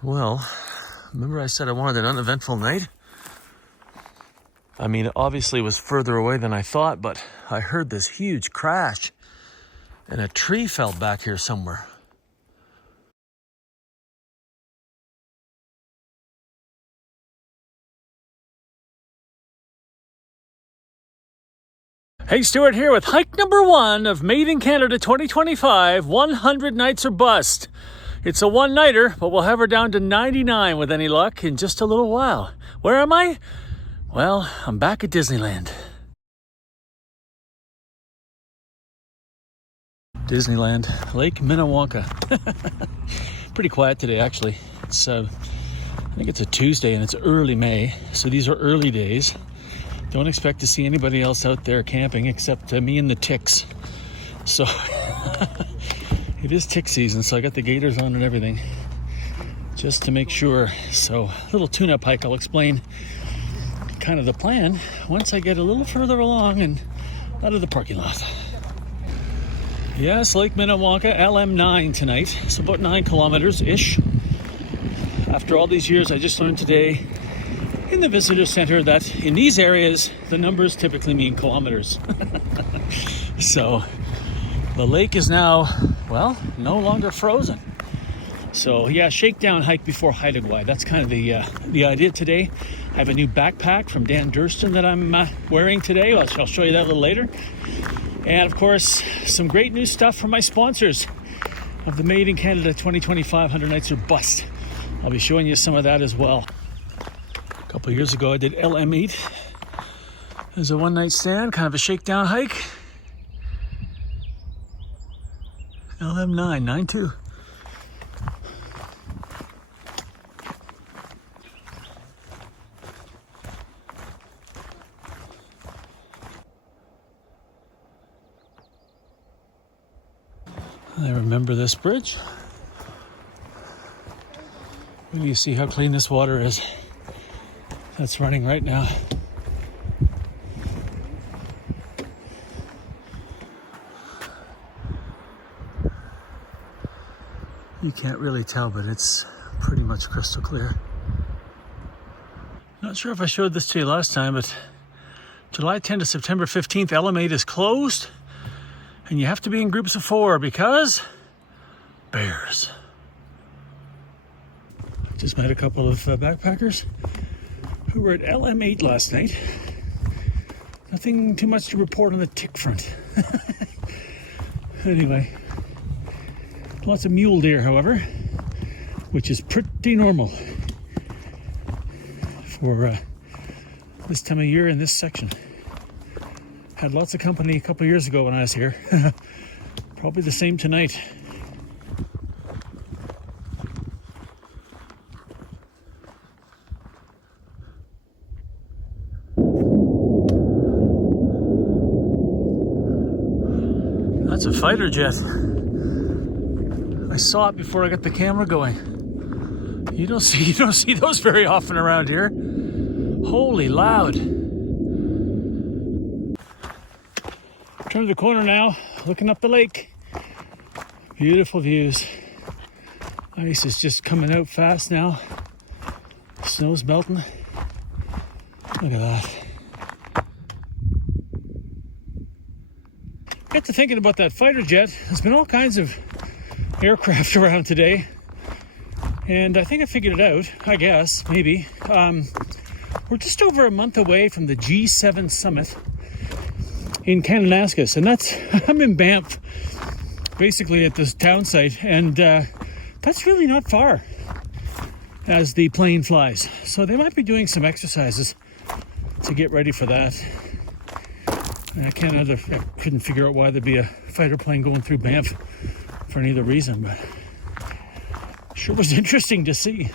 Well, remember I said I wanted an uneventful night? I mean, it obviously was further away than I thought, but I heard this huge crash and a tree fell back here somewhere. Hey, Stuart here with hike number 1 of Made in Canada 2025, 100 nights or bust. It's a one-nighter, but we'll have her down to 99 with any luck in just a little while. Where am I? Well, I'm back at Disneyland. Disneyland, Lake Minnewonka. Pretty quiet today, actually. It's I think it's a Tuesday and it's early May, so these are early days. Don't expect to see anybody else out there camping except me and the ticks. So it is tick season, so I got the gaiters on and everything just to make sure. So a little tune-up hike. I'll explain kind of the plan once I get a little further along and out of the parking lot. Yes, Lake Minnewonka, LM9 tonight. It's about 9 kilometers-ish. After all these years, I just learned today in the visitor center that in these areas, the numbers typically mean kilometers. So the lake is now, well, no longer frozen. So yeah, shakedown hike before Haida. That's kind of the idea today. I have a new backpack from Dan Durston that I'm wearing today. I'll show you that a little later. And of course, some great new stuff from my sponsors of the Made in Canada 2025 100 Nights or Bust. I'll be showing you some of that as well. A couple of years ago, I did LM8 as a one-night stand, kind of a shakedown hike. LM9, 9-2. I remember this bridge. Maybe you see how clean this water is. That's running right now. You can't really tell, but it's pretty much crystal clear. Not sure if I showed this to you last time, but July 10th to September 15th, LM8 is closed, and you have to be in groups of 4 because bears. Just met a couple of backpackers who were at LM8 last night. Nothing too much to report on the tick front. Anyway, lots of mule deer, however, which is pretty normal for this time of year in this section. Had lots of company a couple of years ago when I was here. Probably the same tonight. That's a fighter jet. I saw it before I got the camera going. You don't see those very often around here. Holy loud. Turn the corner now, looking up the lake. Beautiful views. Ice is just coming out fast now. Snow's melting. Look at that. Got to thinking about that fighter jet. There's been all kinds of aircraft around today, and I think I figured it out, I guess, maybe. We're just over a month away from the G7 summit in Canmore, and I'm in Banff, basically at this town site, and that's really not far as the plane flies. So they might be doing some exercises to get ready for that. I couldn't figure out why there'd be a fighter plane going through Banff for any other reason, but sure was interesting to see.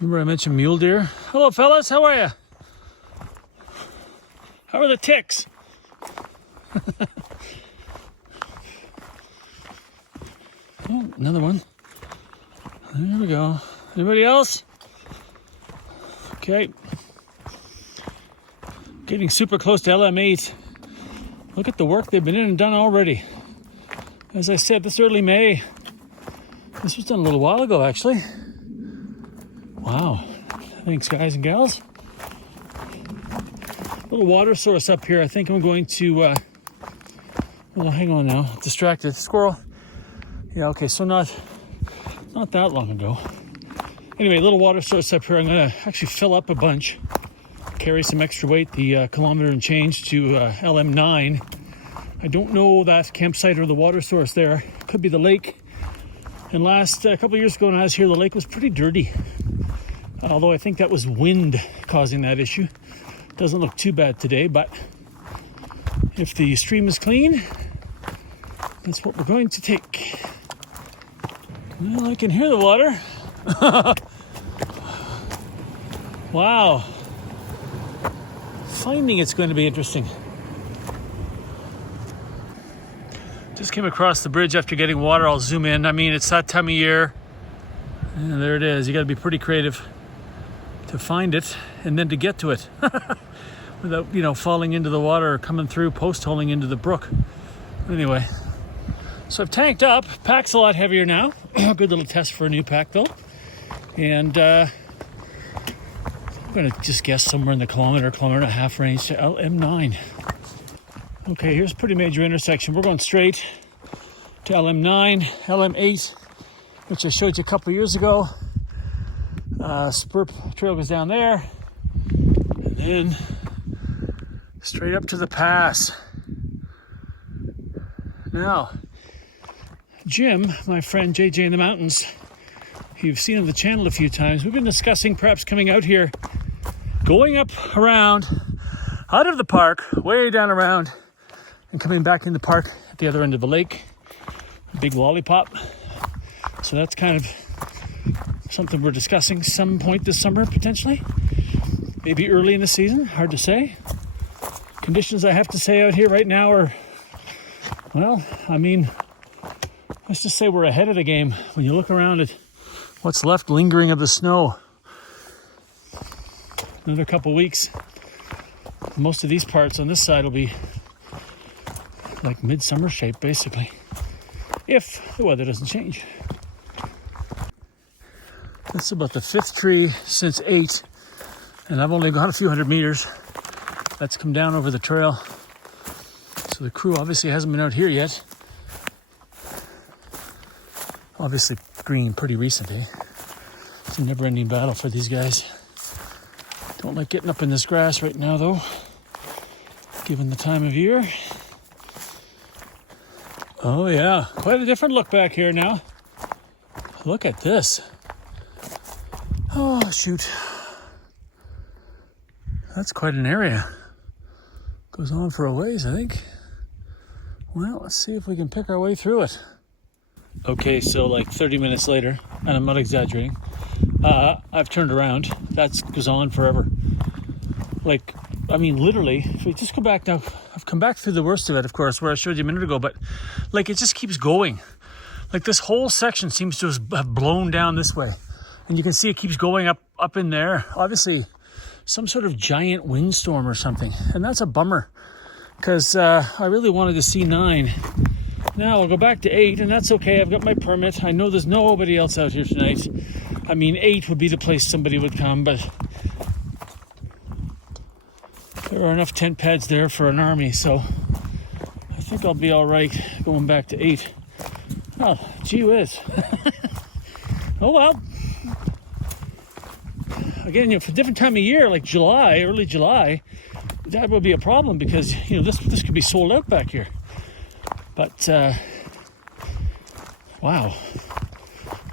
Remember I mentioned mule deer? Hello fellas, how are you? How are the ticks? Oh, another one. There we go. Anybody else? Okay. Getting super close to LM8. Look at the work they've been in and done already. As I said, this early May. This was done a little while ago, actually. Wow. Thanks, guys and gals. Little water source up here. I think I'm going to, well, hang on now. Distracted. Squirrel. Yeah, okay, so not that long ago. Anyway, little water source up here. I'm going to actually fill up a bunch. Carry some extra weight, the kilometer and change to LM9. I don't know that campsite or the water source there. Could be the lake. And last a couple of years ago when I was here, the lake was pretty dirty. Although I think that was wind causing that issue. Doesn't look too bad today, but if the stream is clean, that's what we're going to take. Well, I can hear the water. Wow. Finding it's going to be interesting. Just came across the bridge after getting water. I'll zoom in. I mean, it's that time of year. And there it is. You got to be pretty creative to find it and then to get to it without, you know, falling into the water or coming through, post-holing into the brook. Anyway, so I've tanked up. Pack's a lot heavier now. Good little test for a new pack, though. And I'm going to just guess somewhere in the kilometer and a half range to LM9. Okay, here's a pretty major intersection. We're going straight to LM9, LM8, which I showed you a couple of years ago. Spur trail goes down there, and then straight up to the pass. Now, Jim, my friend JJ in the mountains, you've seen on the channel a few times. We've been discussing perhaps coming out here, going up around, out of the park, way down around, and coming back in the park at the other end of the lake. Big lollipop. So that's kind of something we're discussing some point this summer, potentially. Maybe early in the season, hard to say. Conditions, I have to say, out here right now are, well, I mean, let's just say we're ahead of the game when you look around at what's left lingering of the snow. Another couple weeks. Most of these parts on this side will be like midsummer shape, basically, if the weather doesn't change. That's about the 5th tree since 8, and I've only gone a few hundred meters. That's come down over the trail. So the crew obviously hasn't been out here yet. Obviously green pretty recent, eh? It's a never-ending battle for these guys. Don't like getting up in this grass right now, though, given the time of year. Oh yeah, quite a different look back here now. Look at this. Oh shoot. That's quite an area. Goes on for a ways, I think. Well, let's see if we can pick our way through it. Okay, so like 30 minutes later, and I'm not exaggerating, I've turned around. That goes on forever. Like, I mean, literally, if we just go back now, I've come back through the worst of it, of course, where I showed you a minute ago, but like it just keeps going. Like this whole section seems to have blown down this way. And you can see it keeps going up in there. Obviously, some sort of giant windstorm or something. And that's a bummer, because I really wanted to see 9. Now I'll go back to 8, and that's okay. I've got my permit. I know there's nobody else out here tonight. I mean, 8 would be the place somebody would come, but there are enough tent pads there for an army, so I think I'll be all right going back to 8. Oh, gee whiz. Oh well. Again, you know, for a different time of year, like July, early July, that would be a problem because, you know, this could be sold out back here. But, wow.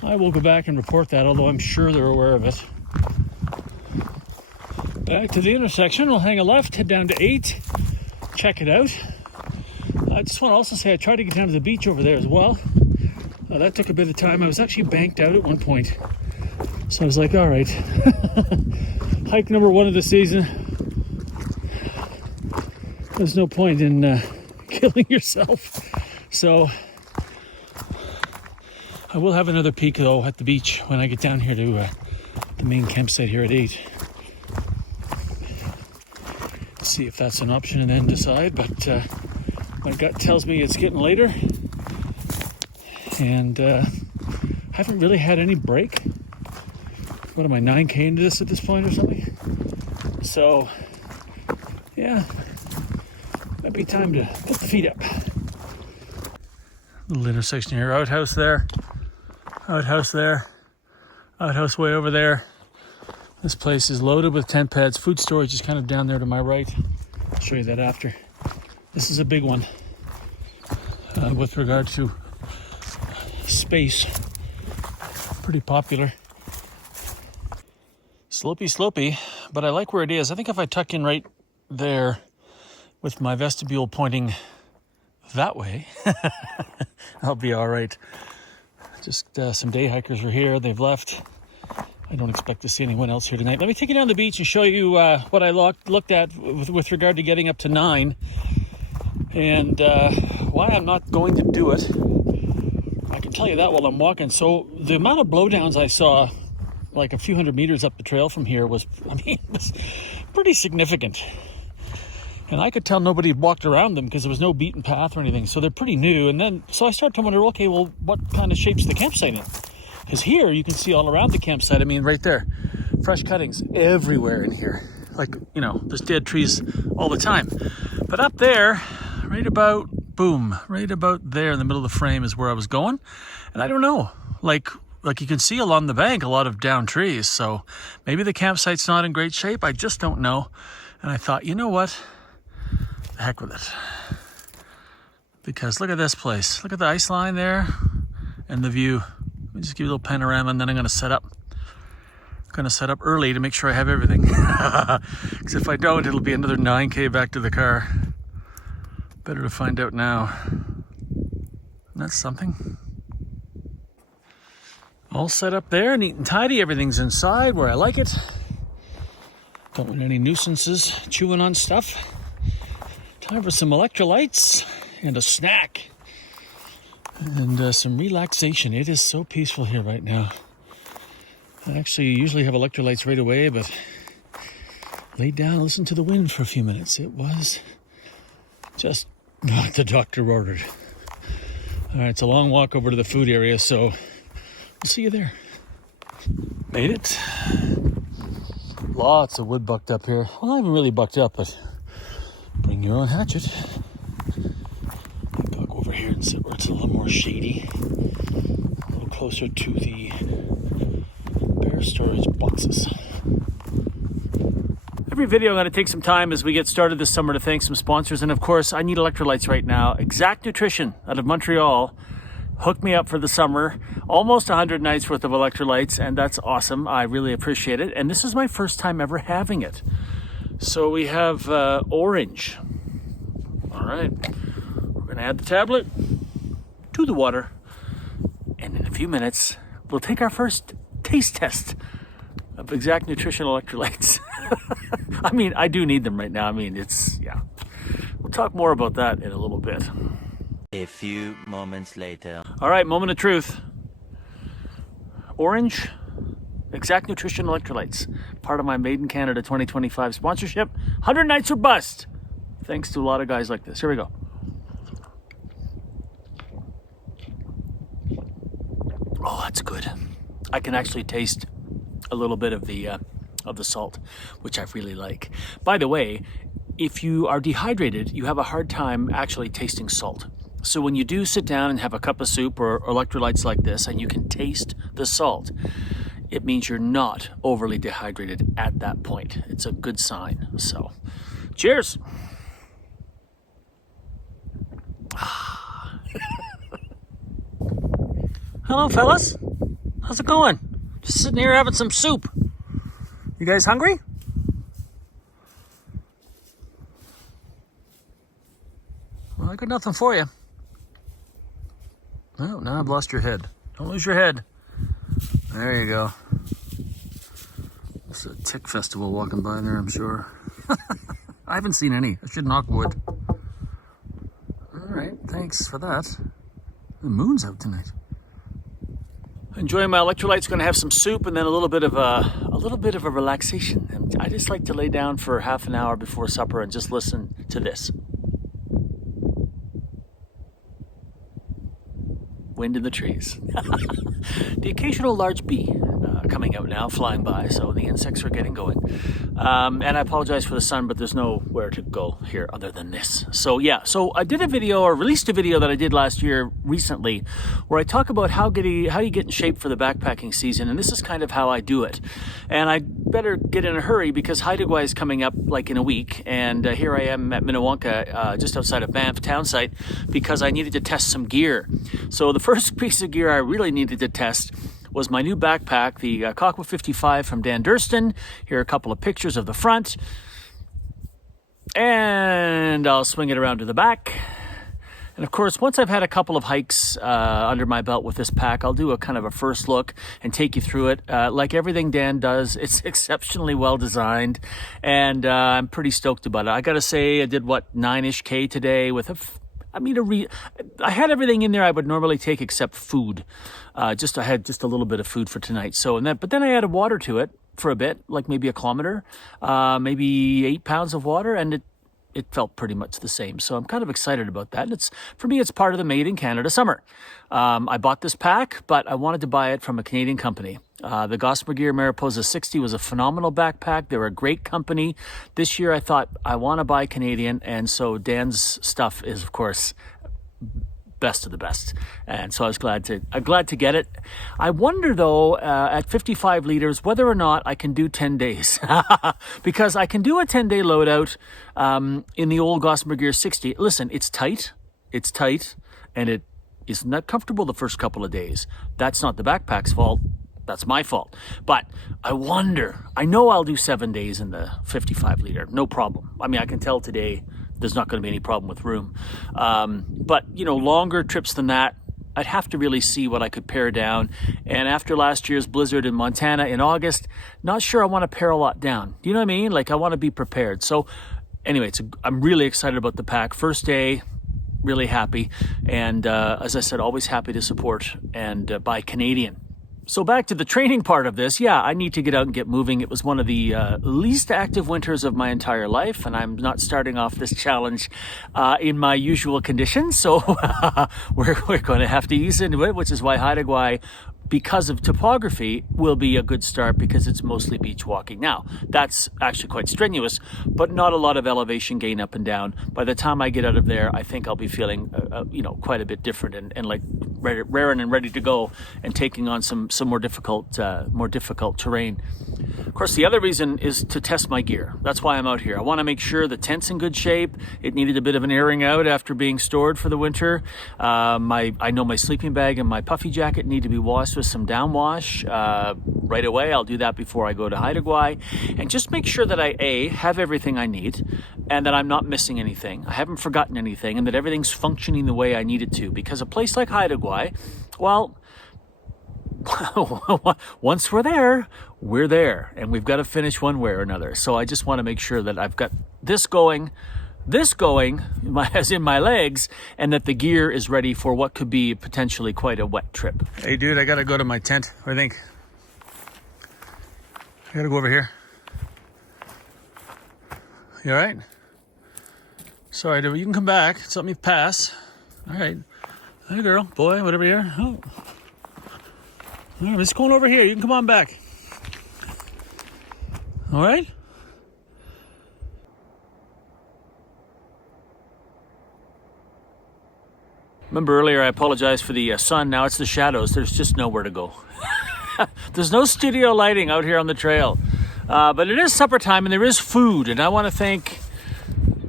I will go back and report that, although I'm sure they're aware of it. Back to the intersection, we'll hang a left, head down to 8, check it out. I just want to also say I tried to get down to the beach over there as well. That took a bit of time. I was actually banked out at one point. So I was like, all right. Hike number 1 of the season. there's no point in killing yourself. So I will have another peek though at the beach when I get down here to the main campsite here at 8. See if that's an option and then decide, but my gut tells me it's getting later, and haven't really had any break. What am I, 9K into this at this point or something? So yeah, might be time to put the feet up. Little intersection here, outhouse there, outhouse there, outhouse way over there. This place is loaded with tent pads. Food storage is kind of down there to my right. I'll show you that after. This is a big one with regard to space. Pretty popular. Slopey, but I like where it is. I think if I tuck in right there with my vestibule pointing that way, I'll be all right. Just some day hikers are here. They've left. I don't expect to see anyone else here tonight. Let me take you down the beach and show you what I looked at with regard to getting up to 9 and why I'm not going to do it. I can tell you that while I'm walking. So the amount of blowdowns I saw like a few hundred meters up the trail from here was pretty significant. And I could tell nobody had walked around them because there was no beaten path or anything. So they're pretty new. And then, so I started to wonder, okay, well, what kind of shape's the campsite in? Because here you can see all around the campsite, I mean, right there, fresh cuttings everywhere in here. Like, you know, there's dead trees all the time. But up there, right about there in the middle of the frame is where I was going. And I don't know, like you can see along the bank, a lot of down trees. So maybe the campsite's not in great shape. I just don't know. And I thought, you know what? The heck with it. Because look at this place. Look at the ice line there and the view. Let me just give you a little panorama and then I'm going to set up. I'm going to set up early to make sure I have everything. Because if I don't, it'll be another 9K back to the car. Better to find out now. And that's something. All set up there, neat and tidy. Everything's inside where I like it. Don't want any nuisances chewing on stuff. Time for some electrolytes and a snack and some relaxation. It is so peaceful here right now. I actually usually have electrolytes right away, but laid down and listened to the wind for a few minutes. It was just what the doctor ordered. All right, it's a long walk over to the food area, so we'll see you there. Made it. Lots of wood bucked up here. Well, I haven't really bucked up, but bring your own hatchet. I'll go over here and sit where it's a little more shady. A little closer to the bear storage boxes. Every video I'm going to take some time as we get started this summer to thank some sponsors. And of course, I need electrolytes right now. XACT Nutrition out of Montreal hooked me up for the summer. Almost 100 nights worth of electrolytes, and that's awesome. I really appreciate it. And this is my first time ever having it. So we have orange. All right. We're going to add the tablet to the water. And in a few minutes, we'll take our first taste test of XACT Nutrition electrolytes. I mean, I do need them right now. I mean, yeah. We'll talk more about that in a little bit. A few moments later. All right, moment of truth. Orange, XACT Nutrition electrolytes. Part of my Made in Canada 2025 sponsorship. 100 nights or bust. Thanks to a lot of guys like this. Here we go. Oh, that's good. I can actually taste a little bit of the salt, which I really like. By the way, if you are dehydrated, you have a hard time actually tasting salt. So when you do sit down and have a cup of soup or electrolytes like this, and you can taste the salt, it means you're not overly dehydrated at that point. It's a good sign. So, cheers. Hello, fellas. How's it going? Just sitting here having some soup. You guys hungry? Well, I got nothing for you. Oh, now I've lost your head. Don't lose your head. There you go. It's a tick festival walking by there, I'm sure. I haven't seen any. I should knock wood. All right, thanks for that. The moon's out tonight. Enjoying my electrolytes. Going to have some soup and then a little bit of a relaxation. And I just like to lay down for half an hour before supper and just listen to this. Wind in the trees. The occasional large bee coming out now, flying by, so the insects are getting going. And I apologize for the sun, but there's nowhere to go here other than this. So yeah, so I did a video, or released a video that I did last year recently, where I talk about how you get in shape for the backpacking season, and this is kind of how I do it. And I better get in a hurry because Haida Gwaii is coming up like in a week, and here I am at Minnewonka, just outside of Banff town site, because I needed to test some gear. So the first piece of gear I really needed to test was my new backpack, the Kakwa 55 from Dan Durston. Here are a couple of pictures of the front. And I'll swing it around to the back. And of course, once I've had a couple of hikes under my belt with this pack, I'll do a kind of a first look and take you through it. Like everything Dan does, it's exceptionally well designed, and I'm pretty stoked about it. I gotta say, I did 9-ish K today with I had everything in there I would normally take except food. I had just a little bit of food for tonight. But then I added water to it for a bit, like maybe a kilometer, maybe 8 pounds of water, and it felt pretty much the same. So I'm kind of excited about that. And for me, it's part of the Made in Canada summer. I bought this pack, but I wanted to buy it from a Canadian company. The Gossamer Gear Mariposa 60 was a phenomenal backpack. They're a great company. This year I thought I want to buy Canadian, and so Dan's stuff is, of course, best of the best. And so I'm glad to get it. I wonder though, at 55 liters, whether or not I can do 10 days. Because I can do a 10-day loadout in the old Gossamer Gear 60. Listen, it's tight, and it is not comfortable the first couple of days. That's not the backpack's fault. That's my fault. But I know I'll do 7 days in the 55 liter. No problem. I mean, I can tell today there's not going to be any problem with room. But, longer trips than that, I'd have to really see what I could pare down. And after last year's blizzard in Montana in August, not sure I want to pare a lot down. Do you know what I mean? Like, I want to be prepared. So anyway, I'm really excited about the pack. First day, really happy. And as I said, always happy to support and buy Canadian. So back to the training part of this. Yeah, I need to get out and get moving. It was one of the least active winters of my entire life, and I'm not starting off this challenge in my usual conditions. So we're going to have to ease into it, which is why Haida Gwaii, because of topography, will be a good start because it's mostly beach walking. Now, that's actually quite strenuous, but not a lot of elevation gain up and down. By the time I get out of there, I think I'll be feeling, quite a bit different and like raring and ready to go and taking on some more difficult terrain. Of course, the other reason is to test my gear. That's why I'm out here. I want to make sure the tent's in good shape. It needed a bit of an airing out after being stored for the winter. I know my sleeping bag and my puffy jacket need to be washed with some downwash right away. I'll do that before I go to Haida Gwaii, and just make sure that I have everything I need and that I'm not missing anything. I haven't forgotten anything, and that everything's functioning the way I need it to, because a place like Haida Gwaii, well, once we're there, and we've got to finish one way or another. So I just want to make sure that I've got this going, as in my legs, and that the gear is ready for what could be potentially quite a wet trip. Hey dude, I gotta go to my tent. What do you think? I gotta go over here. You all right? Sorry, dude, you can come back. Just let me pass. All right. Hey girl, boy, whatever you are. Oh. All right, I'm just going over here. You can come on back. All right? Remember earlier I apologized for the sun. Now it's the shadows. There's just nowhere to go. There's no studio lighting out here on the trail. But it is supper time and there is food. And I want to thank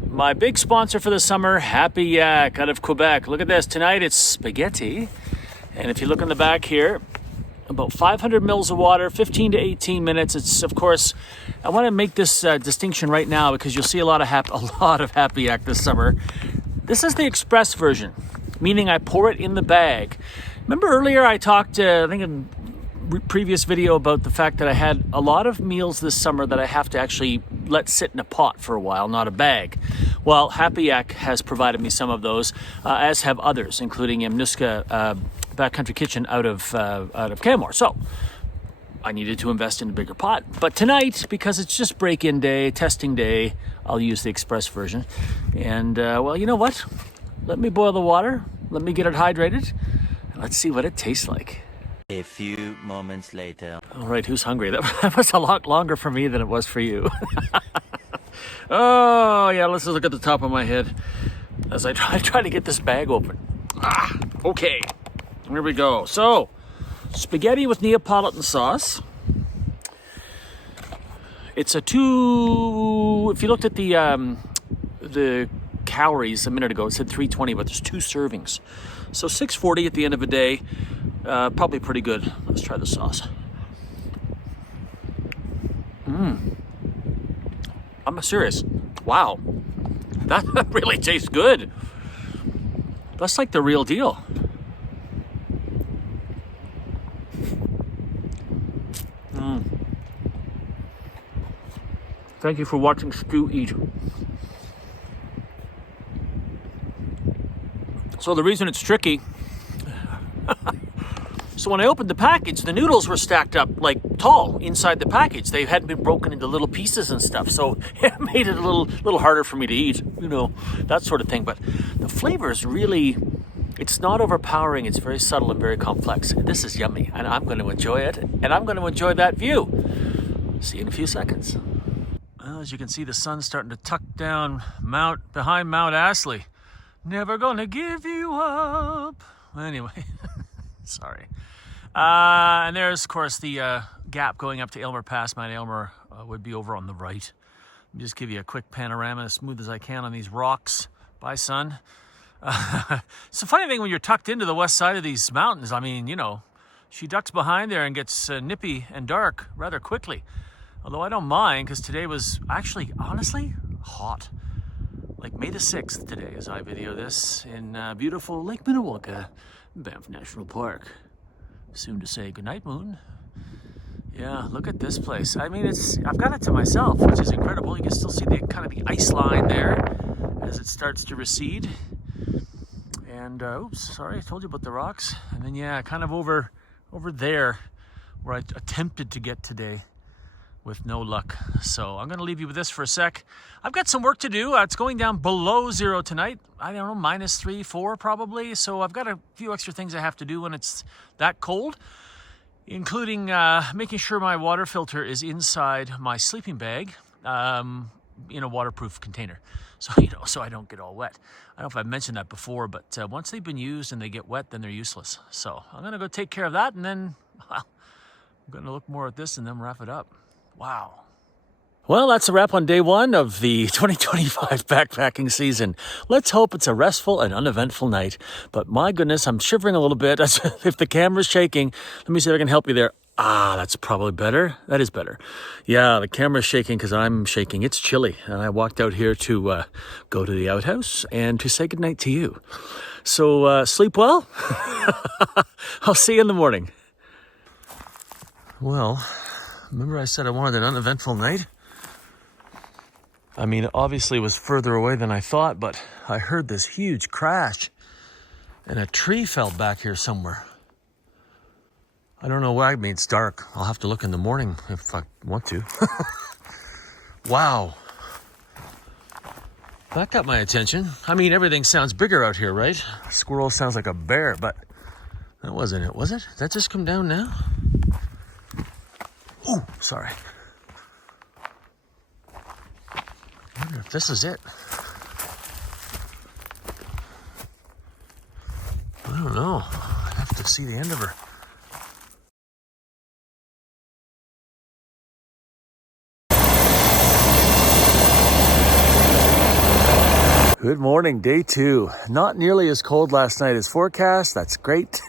my big sponsor for the summer, Happy Yak out of Quebec. Look at this. Tonight it's spaghetti. And if you look in the back here, about 500 mils of water, 15 to 18 minutes. It's, of course, I want to make this distinction right now because you'll see a lot of Happy Yak this summer. This is the express version, meaning I pour it in the bag. Remember earlier I talked, I think in previous video, about the fact that I had a lot of meals this summer that I have to actually let sit in a pot for a while, not a bag. Well, Happy Yak has provided me some of those, as have others, including Yamnuska Backcountry Kichen out of Canmore. So I needed to invest in a bigger pot. But tonight, because it's just break-in day, testing day, I'll use the express version. And well, you know what? Let me boil the water. Let me get it hydrated. And let's see what it tastes like. A few moments later. All right, who's hungry? That was a lot longer for me than it was for you. Oh, yeah, let's look at the top of my head as I try to get this bag open. Okay, here we go. So, spaghetti with Neapolitan sauce. It's a if you looked at the calories a minute ago, it said 320, but there's 2 servings. So 640 at the end of the day, probably pretty good. Let's try the sauce. I'm serious. Wow, that really tastes good. That's like the real deal. Thank you for watching Stu eat. So the reason it's tricky, so when I opened the package, the noodles were stacked up like tall inside the package. They hadn't been broken into little pieces and stuff, so it made it a little harder for me to eat, you know, that sort of thing. But the flavor is really, it's not overpowering. It's very subtle and very complex. This is yummy, and I'm going to enjoy it, and I'm going to enjoy that view. See you in a few seconds. Well, as you can see, the sun's starting to tuck down behind Mount Astley. Never gonna give you up. Anyway, sorry. And there's, of course, the gap going up to Aylmer Pass. Mount Aylmer would be over on the right. Let me just give you a quick panorama as smooth as I can on these rocks. Bye, sun. It's a funny thing when you're tucked into the west side of these mountains. I mean, you know, she ducks behind there and gets nippy and dark rather quickly. Although I don't mind, because today was actually, honestly, hot. Like May the 6th today as I video this in beautiful Lake Minnewonka, Banff National Park. Soon to say goodnight, moon. Yeah, look at this place. I mean, I've got it to myself, which is incredible. You can still see the kind of the ice line there as it starts to recede. And, oops, sorry, I told you about the rocks. And then, yeah, kind of over there where I attempted to get today with no luck. So I'm going to leave you with this for a sec. I've got some work to do. It's going down below zero tonight. I don't know, -3, -4 probably. So I've got a few extra things I have to do when it's that cold, including making sure my water filter is inside my sleeping bag in a waterproof container. So, you know, so I don't get all wet. I don't know if I've mentioned that before, but once they've been used and they get wet, then they're useless. So I'm going to go take care of that, and then, well, I'm going to look more at this and then wrap it up. Wow. Well, that's a wrap on day 1 of the 2025 backpacking season. Let's hope it's a restful and uneventful night. But my goodness, I'm shivering a little bit. If the camera's shaking, let me see if I can help you there. That's probably better. That is better. Yeah, the camera's shaking because I'm shaking. It's chilly. And I walked out here to go to the outhouse and to say goodnight to you. So sleep well. I'll see you in the morning. Well, remember I said I wanted an uneventful night? I mean, obviously it was further away than I thought, but I heard this huge crash and a tree fell back here somewhere. I don't know why. I mean, it's dark. I'll have to look in the morning if I want to. Wow. That got my attention. I mean, everything sounds bigger out here, right? A squirrel sounds like a bear, but that wasn't it, was it? Did that just come down now? Oh, sorry. I wonder if this is it. I don't know. I have to see the end of her. Good morning, day 2. Not nearly as cold last night as forecast. That's great.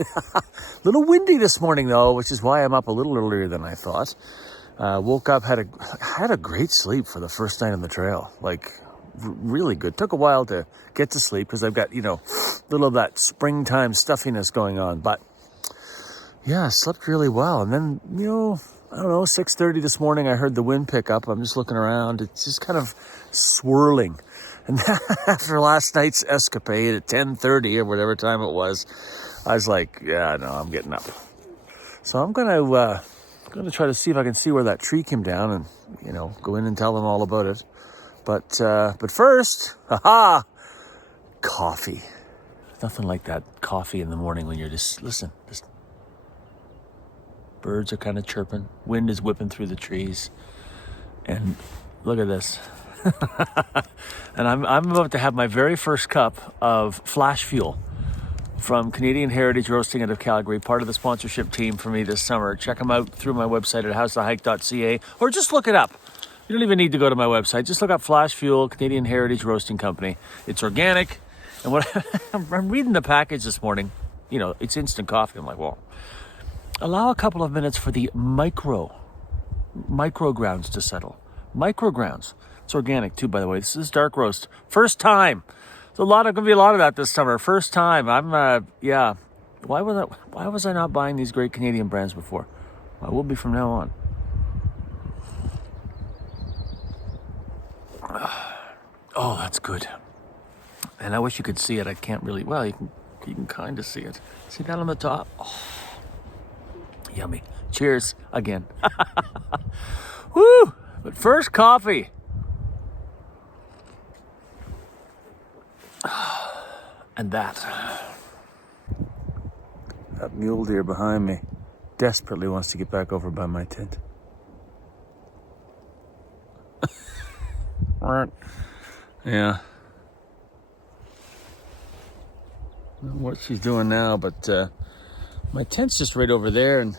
Little windy this morning though, which is why I'm up a little earlier than I thought. Woke up, had a great sleep for the first night on the trail. Like really good. Took a while to get to sleep because I've got, you know, little of that springtime stuffiness going on. But yeah, slept really well. And then, you know, I don't know, 6:30 this morning, I heard the wind pick up. I'm just looking around. It's just kind of swirling. And after last night's escapade at 10:30 or whatever time it was, I was like, yeah, no, I'm getting up. So I'm gonna try to see if I can see where that tree came down and, you know, go in and tell them all about it. But first, coffee. Nothing like that coffee in the morning when you're just, listen, birds are kind of chirping, wind is whipping through the trees, and look at this. And I'm about to have my very first cup of Flash Fuel from Canadian Heritage Roasting out of Calgary, part of the sponsorship team for me this summer. Check them out through my website at housetohike.ca, or just look it up. You don't even need to go to my website. Just look up Flash Fuel, Canadian Heritage Roasting Company. It's organic. And what I'm reading the package this morning, you know, it's instant coffee. I'm like, well, allow a couple of minutes for the micro grounds to settle. Micro grounds. It's organic too, by the way. This is dark roast. First time. There's going to be a lot of that this summer. First time. Yeah. Why was I not buying these great Canadian brands before? I will be from now on. Oh, that's good. And I wish you could see it. I can't really. Well, you can kind of see it. See that on the top? Oh, yummy. Cheers again. Woo! But first, coffee. And that mule deer behind me desperately wants to get back over by my tent. Yeah. I don't know what she's doing now, but my tent's just right over there, and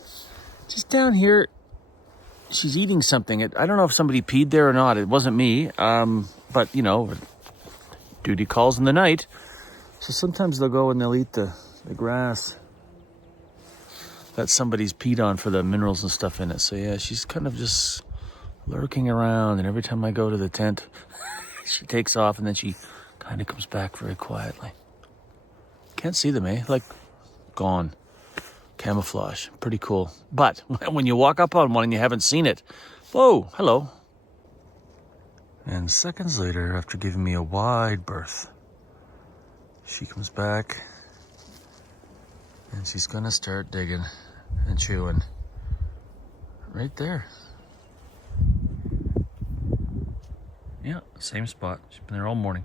just down here, she's eating something. I don't know if somebody peed there or not. It wasn't me, but you know, duty calls in the night. So sometimes they'll go and they'll eat the grass that somebody's peed on for the minerals and stuff in it. So yeah, she's kind of just lurking around, and every time I go to the tent, she takes off, and then she kind of comes back very quietly. Can't see them, eh? Like, gone. Camouflage. Pretty cool. But when you walk up on one and you haven't seen it, whoa, hello. And seconds later, after giving me a wide berth, she comes back, and she's gonna start digging and chewing right there. Yeah, same spot. She's been there all morning.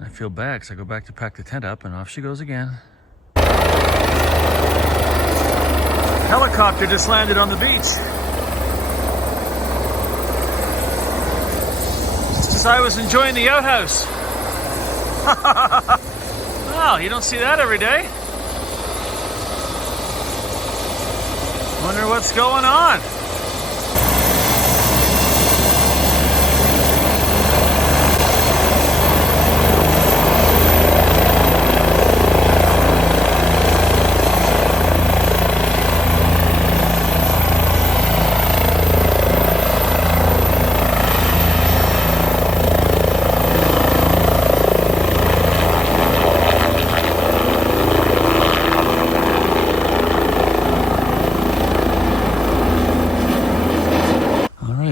I feel bad because I go back to pack the tent up, and off she goes again. Helicopter just landed on the beach. Just as I was enjoying the outhouse. Wow, you don't see that every day. Wonder what's going on.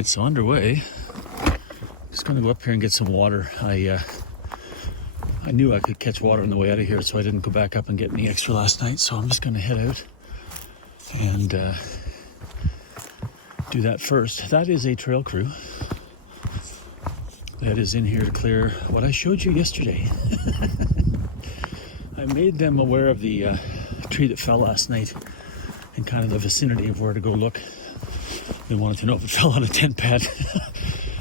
So underway, just going to go up here and get some water. I knew I could catch water on the way out of here, so I didn't go back up and get any extra last night. So I'm just going to head out and do that first. That is a trail crew that is in here to clear what I showed you yesterday. I made them aware of the tree that fell last night and kind of the vicinity of where to go look. They wanted to know if it fell on a tent pad.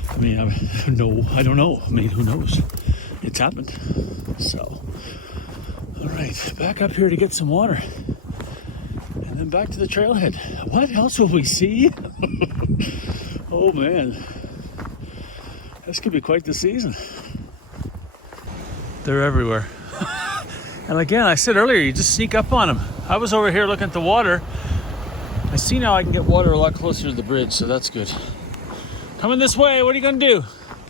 I mean, I don't know. I mean, who knows? It's happened. So, all right, back up here to get some water. And then back to the trailhead. What else will we see? Oh, man. This could be quite the season. They're everywhere. And again, I said earlier, you just sneak up on them. I was over here looking at the water. I see now I can get water a lot closer to the bridge, so that's good. Coming this way, what are you gonna do?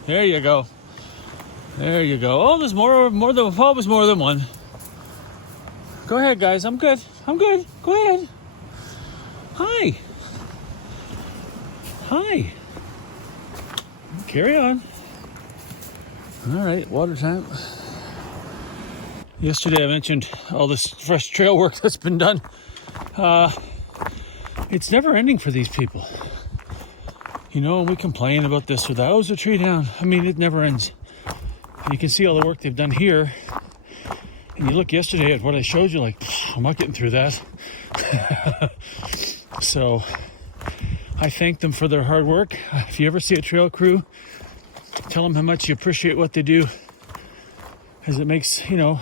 There you go. There you go. Oh, there's more than one. Go ahead, guys, I'm good. Go ahead. Hi. Hi. Carry on. All right, water time. Yesterday I mentioned all this fresh trail work that's been done. It's never ending for these people. You know, we complain about this or that. Oh, is the tree down? I mean, it never ends. And you can see all the work they've done here. And you look yesterday at what I showed you, like, I'm not getting through that. So I thank them for their hard work. If you ever see a trail crew, tell them how much you appreciate what they do, as it makes, you know,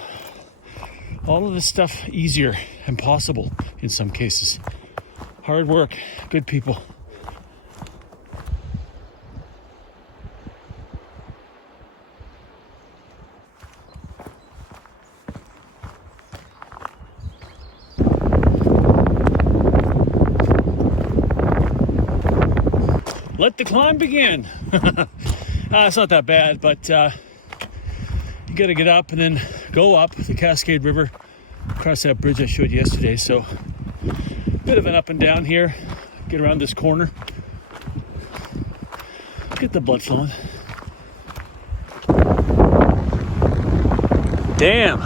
all of this stuff easier and possible in some cases. Hard work, good people. Let the climb begin. It's not that bad, but you got to get up and then go up the Cascade River, across that bridge I showed you yesterday. So bit of an up and down here. Get around this corner. Get the blood flowing. Damn.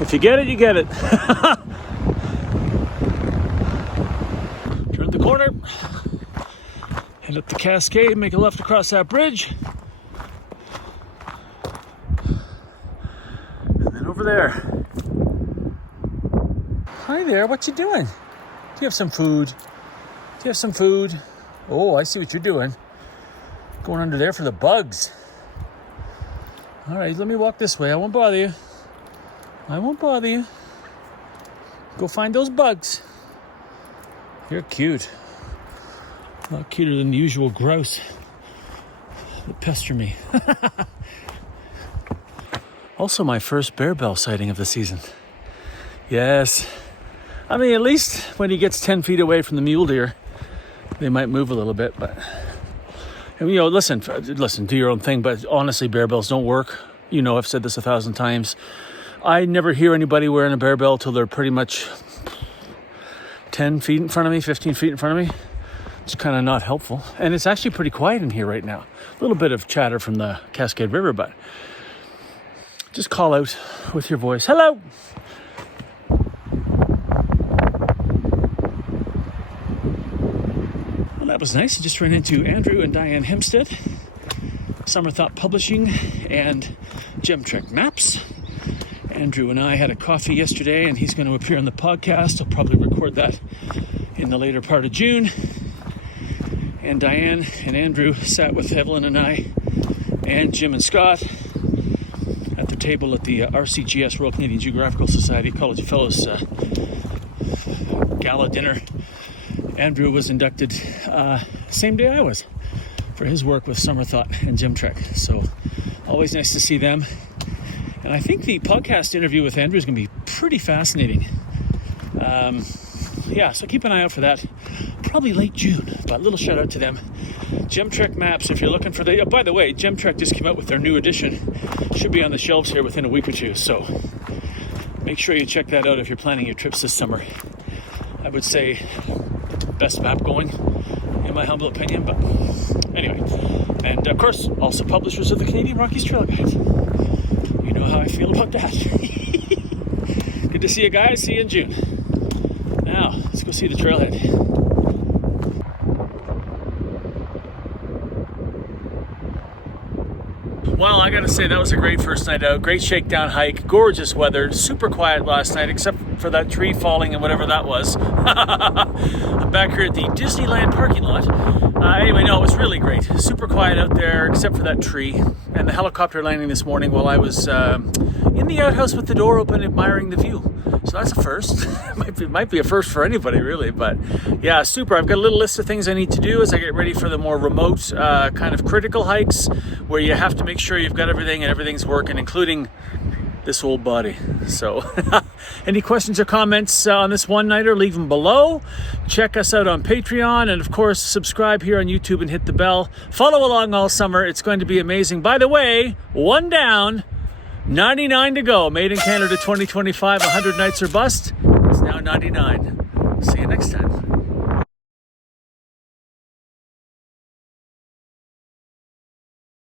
If you get it, you get it. Turn the corner. Head up the Cascade, make a left across that bridge. And then over there. Hi there, what you doing? Do you have some food? Do you have some food? Oh, I see what you're doing. Going under there for the bugs. All right, let me walk this way. I won't bother you. I won't bother you. Go find those bugs. You're cute. A lot cuter than the usual grouse that pester me. Also my first bear bell sighting of the season. Yes. I mean, at least when he gets 10 feet away from the mule deer, they might move a little bit, but you know, listen, do your own thing, but honestly, bear bells don't work. You know, I've said this 1,000 times. I never hear anybody wearing a bear bell till they're pretty much 10 feet in front of me, 15 feet in front of me. It's kind of not helpful. And it's actually pretty quiet in here right now. A little bit of chatter from the Cascade River, but just call out with your voice. Hello! Well, that was nice. I just ran into Andrew and Diane Hempstead, Summer Thought Publishing and Gemtrek Maps. Andrew and I had a coffee yesterday, and he's going to appear on the podcast. I'll probably record that in the later part of June. And Diane and Andrew sat with Evelyn and I and Jim and Scott at the table at the RCGS, Royal Canadian Geographical Society College of Fellows gala dinner. Andrew was inducted same day I was for his work with Summer Thought and Gemtrek. So always nice to see them. And I think the podcast interview with Andrew is going to be pretty fascinating. So keep an eye out for that. Probably late June, but a little shout out to them. Gemtrek Maps, if you're looking for the... Oh, by the way, Gemtrek just came out with their new edition. Should be on the shelves here within a week or two, so make sure you check that out if you're planning your trips this summer. I would say best map going, in my humble opinion, but anyway. And of course, also publishers of the Canadian Rockies Trail Guide. You know how I feel about that. Good to see you guys. See you in June. Now, let's go see the trailhead. Well, I gotta say, that was a great first night out. Great shakedown hike. Gorgeous weather. Super quiet last night, except for that tree falling and whatever that was. I'm back here at the Disneyland parking lot. Anyway, no, it was really great. Super quiet out there, except for that tree. And the helicopter landing this morning while I was in the outhouse with the door open, admiring the view. So that's a first. Might be a first for anybody, really. But yeah, super. I've got a little list of things I need to do as I get ready for the more remote, kind of critical hikes where you have to make sure you've got everything and everything's working, including this old body. So any questions or comments on this one-nighter, leave them below. Check us out on Patreon, and of course subscribe here on YouTube and hit the bell. Follow along all summer. It's going to be amazing. By the way, one down, 99 to go. Made in Canada 2025, 100 nights or bust. It's now 99. See you next time.